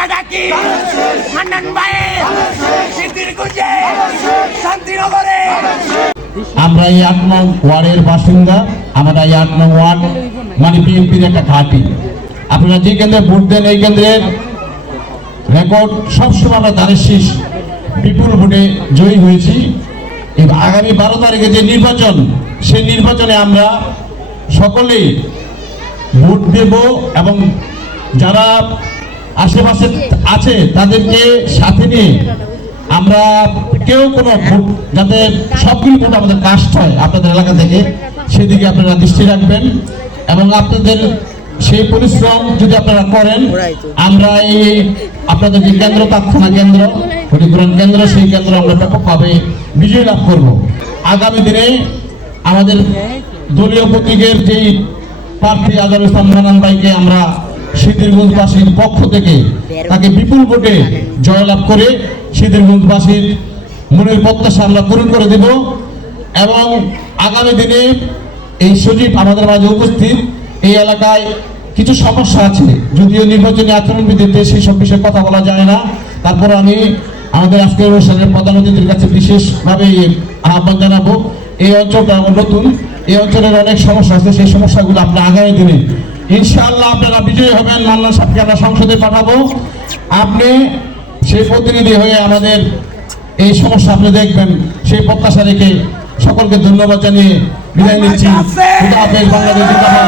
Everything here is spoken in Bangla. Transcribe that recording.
ডাকাডাকি হান্নান ভাইয়ে সিদ্দিরগঞ্জে শান্তিনগরে আমরা এই ৮ নং ওয়ার্ডের বাসিন্দা। আমরা এই ৮ নং ওয়ার্ড মানে বিএনপির একটা ঘাঁটি। আপনারা যে কেন্দ্রে ভোট দেন এই কেন্দ্রের রেকর্ড সবসময় আমরা ধানের শীষ বিপুল ভোটে জয়ী হয়েছি। আগামী 12 তারিখে যে নির্বাচন, সেই নির্বাচনে আমরা সকলেই ভোট দেব এবং যারা আশেপাশে আছে তাদেরকে সাথে নিয়ে আমরা কেউ কোনো ভোট যাতে সবগুলো ভোট আমাদের কাস্ট হয় আপনাদের এলাকা থেকে, সেদিকে আপনারা দৃষ্টি রাখবেন এবং আপনাদের সেই পরিশ্রম যদি আপনারা করেন আমরা এই আপনাদের যে কেন্দ্র প্রার্থনা কেন্দ্র ক্ষতিপূরণ কেন্দ্র সেই কেন্দ্র আমরা ব্যাপকভাবে বিজয় লাভ করব। আগামী দিনে আমাদের দলীয় প্রতীকের যেই প্রার্থী আজহারুল ইসলাম হান্নান ভাইকে আমরা সিদ্দিরগঞ্জবাসীর পক্ষ থেকে তাকে বিপুল ভোটে জয়লাভ করে সিদ্দিরগঞ্জবাসীর মনের প্রত্যাশা আমরা পূরণ করে দেব। এবং আগামী দিনে এই সজীব আমাদের মাঝে উপস্থিত, এই এলাকায় কিছু সমস্যা আছে, যদিও নির্বাচনী আচরণবিধিতে সেই সব বিষয়ে কথা বলা যায় না, তারপর আমি আমাদের আজকের অনুষ্ঠানের প্রধান অতিথির কাছে বিশেষভাবে আহ্বান জানাবো। এই অঞ্চলটা আমার নতুন, এই অঞ্চলের অনেক সমস্যা আছে, সেই সমস্যাগুলো আপনারা আগামী দিনে ইনশাআল্লাহ আপনারা বিজয়ী হবেন। মান্নান সাহেবকে আমরা সংসদে পাঠাবো, আপনি সেই প্রতিনিধি হয়ে আমাদের এই সমস্যা আপনি দেখবেন, সেই প্রত্যাশা রেখে সকলকে ধন্যবাদ জানিয়ে বিদায় নিচ্ছি। খুদা হাফেজ। বাংলাদেশ জিন্দাবাদ।